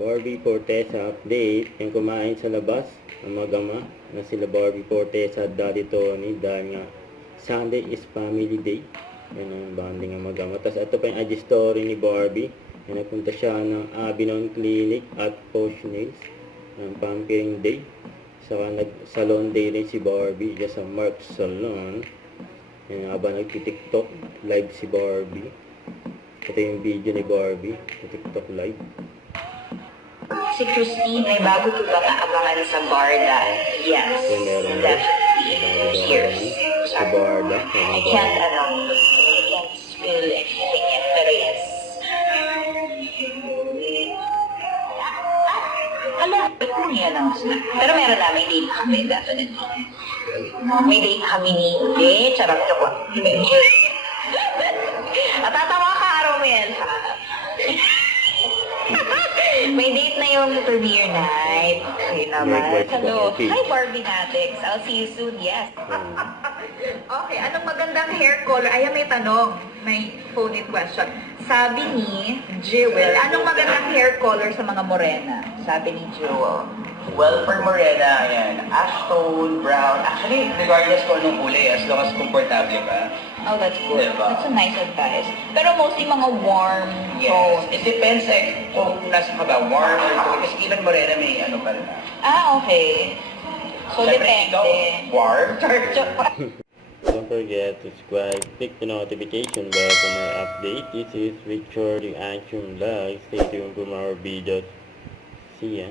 Barbie Fortesa update. Yung kumain sa labas ang magama na sila Barbie Fortesa at Daddy Tony dahil nga Sunday is family day. Yan ang bonding ang magama. Tapos ito pa yung IG story ni Barbie. Yan, nagpunta siya ng Abinon Clinic at Posh Nails ng pampering day. Saka nag-salon day rin si Barbie dyan sa Mark Salon. Yan, habang nagtitiktok live si Barbie. Ito yung video ni Barbie sa TikTok live. Si Christine ay bago ko ba maabangan sa Barda? Yes, definitely. Cheers. Sa Barda. I can't spill anything yet, pero yes. Hala, kung yan ang snack. Pero meron na, may date kami, definitely. May date kami ni charot ko. Natatawa ka, Romel, ha? May date na yung premiere night. Okay naman. Hello. Hi, Barbie Natics. I'll see you soon. Yes. Okay, anong magandang hair color? Ayan, may tanong. May phone-in question. Sabi ni Jewel, anong magandang hair color sa mga morena? Sabi ni Jewel. Well, for morena, ayan, ash tone, brown. Actually, regardless kung anong kulay, as long as komportable ka. Oh, that's good. Diba? That's a nice advice. Pero mostly mga warm Yes. tones. It depends kung nasa ka ba, warm or cold. Kasi even morena may ano pa rin. Ah, okay. So, Siyempre, ikaw, depende. warm. Don't forget to subscribe, click the notification bell for more updates. This is Richard, the Action Vlog. Stay tuned for more videos. See ya.